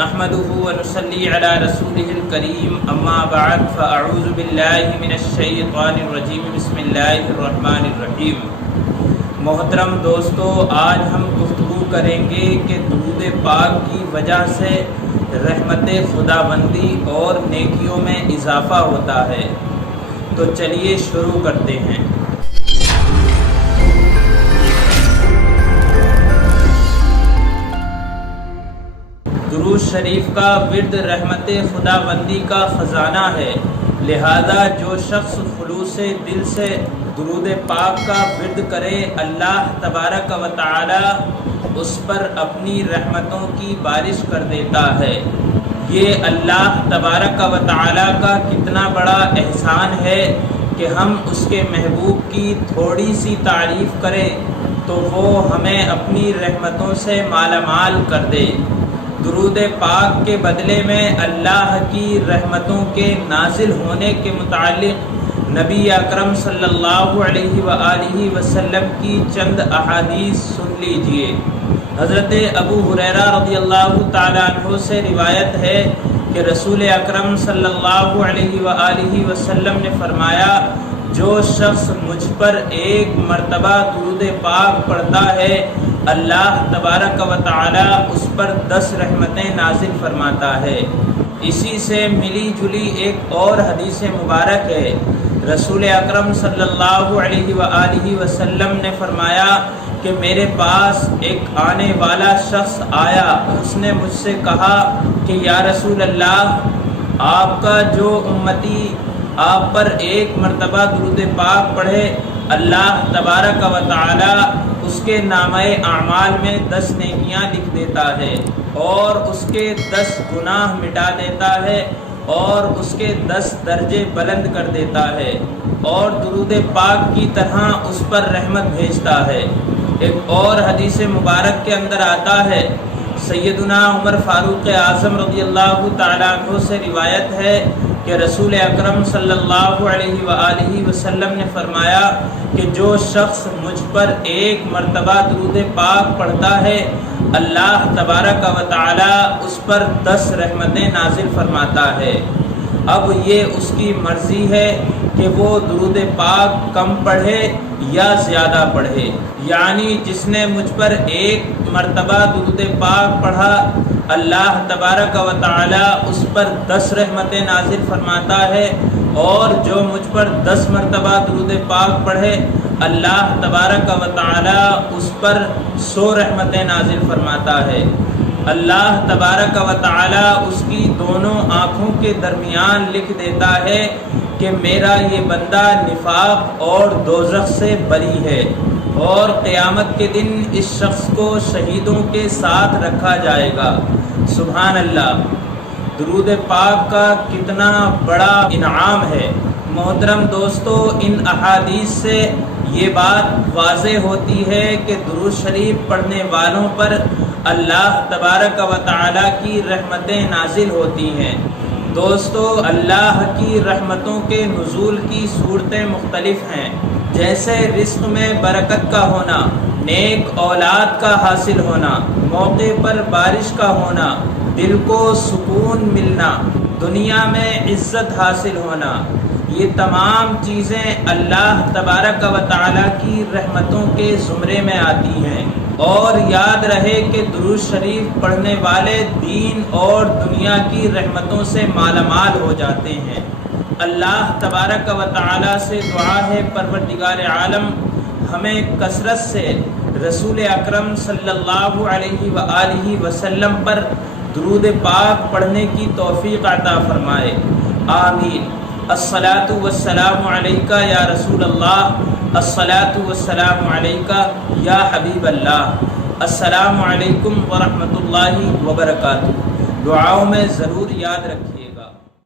نحمده ونصلي على رسوله الكريم اما بعد فاعوذ باللہ من الشیطان الرجیم بسم اللہ الرحمن الرحیم۔ محترم دوستو، آج ہم گفتگو کریں گے کہ درود پاک کی وجہ سے رحمت خداوندی اور نیکیوں میں اضافہ ہوتا ہے۔ تو چلیے شروع کرتے ہیں۔ درود شریف کا ورد رحمت خداوندی کا خزانہ ہے، لہذا جو شخص خلوص دل سے درود پاک کا ورد کرے، اللہ تبارک و تعالی اس پر اپنی رحمتوں کی بارش کر دیتا ہے۔ یہ اللہ تبارک و تعالی کا کتنا بڑا احسان ہے کہ ہم اس کے محبوب کی تھوڑی سی تعریف کریں تو وہ ہمیں اپنی رحمتوں سے مالا مال کر دے۔ درود پاک کے بدلے میں اللہ کی رحمتوں کے نازل ہونے کے متعلق نبی اکرم صلی اللہ علیہ وآلہ وسلم کی چند احادیث سن لیجئے۔ حضرت ابو ہریرہ رضی اللہ تعالیٰ عنہ سے روایت ہے کہ رسول اکرم صلی اللہ علیہ وآلہ وسلم نے فرمایا، جو شخص مجھ پر ایک مرتبہ درود پاک پڑھتا ہے، اللہ تبارک و تعالی اس پر 10 رحمتیں نازل فرماتا ہے۔ اسی سے ملی جلی ایک اور حدیث مبارک ہے۔ رسول اکرم صلی اللہ علیہ وآلہ وسلم نے فرمایا کہ میرے پاس ایک آنے والا شخص آیا، اس نے مجھ سے کہا کہ یا رسول اللہ، آپ کا جو امتی آپ پر ایک مرتبہ درود پاک پڑھے، اللہ تبارک و تعالی اس کے نامہ اعمال میں 10 نیکیاں لکھ دیتا ہے اور اس کے 10 گناہ مٹا دیتا ہے اور اس کے 10 درجے بلند کر دیتا ہے اور درود پاک کی طرح اس پر رحمت بھیجتا ہے۔ ایک اور حدیث مبارک کے اندر آتا ہے، سیدنا عمر فاروق اعظم رضی اللہ تعالیٰ عنہ سے روایت ہے کہ رسول اکرم صلی اللہ علیہ وآلہ وسلم نے فرمایا کہ جو شخص مجھ پر ایک مرتبہ درود پاک پڑھتا ہے، اللہ تبارک و تعالی اس پر 10 رحمتیں نازل فرماتا ہے۔ اب یہ اس کی مرضی ہے کہ وہ درود پاک کم پڑھے یا زیادہ پڑھے، یعنی جس نے مجھ پر ایک مرتبہ درود پاک پڑھا، اللہ تبارک و تعالی اس پر 10 رحمتیں نازل فرماتا ہے، اور جو مجھ پر 10 مرتبہ درود پاک پڑھے، اللہ تبارک و تعالی اس پر 100 رحمتیں نازل فرماتا ہے۔ اللہ تبارک و تعالی اس کی دونوں آنکھوں کے درمیان لکھ دیتا ہے کہ میرا یہ بندہ نفاق اور دوزخ سے بری ہے، اور قیامت کے دن اس شخص کو شہیدوں کے ساتھ رکھا جائے گا۔ سبحان اللہ، درود پاک کا کتنا بڑا انعام ہے۔ محترم دوستو، ان احادیث سے یہ بات واضح ہوتی ہے کہ درود شریف پڑھنے والوں پر اللہ تبارک و تعالی کی رحمتیں نازل ہوتی ہیں۔ دوستو، اللہ کی رحمتوں کے نزول کی صورتیں مختلف ہیں، جیسے رزق میں برکت کا ہونا، نیک اولاد کا حاصل ہونا، موقع پر بارش کا ہونا، دل کو سکون ملنا، دنیا میں عزت حاصل ہونا۔ یہ تمام چیزیں اللہ تبارک و تعالی کی رحمتوں کے زمرے میں آتی ہیں، اور یاد رہے کہ درود شریف پڑھنے والے دین اور دنیا کی رحمتوں سے مالا مال ہو جاتے ہیں۔ اللہ تبارک و تعالی سے دعا ہے، پروردگار عالم ہمیں کثرت سے رسول اکرم صلی اللہ علیہ وآلہ وسلم پر درود پاک پڑھنے کی توفیق عطا فرمائے، آمین۔ الصلاۃ والسلام علیکہ یا رسول اللہ، الصلاۃ والسلام علیکہ یا حبیب اللہ۔ السلام علیکم ورحمۃ اللہ وبرکاتہ۔ دعاؤں میں ضرور یاد رکھیں۔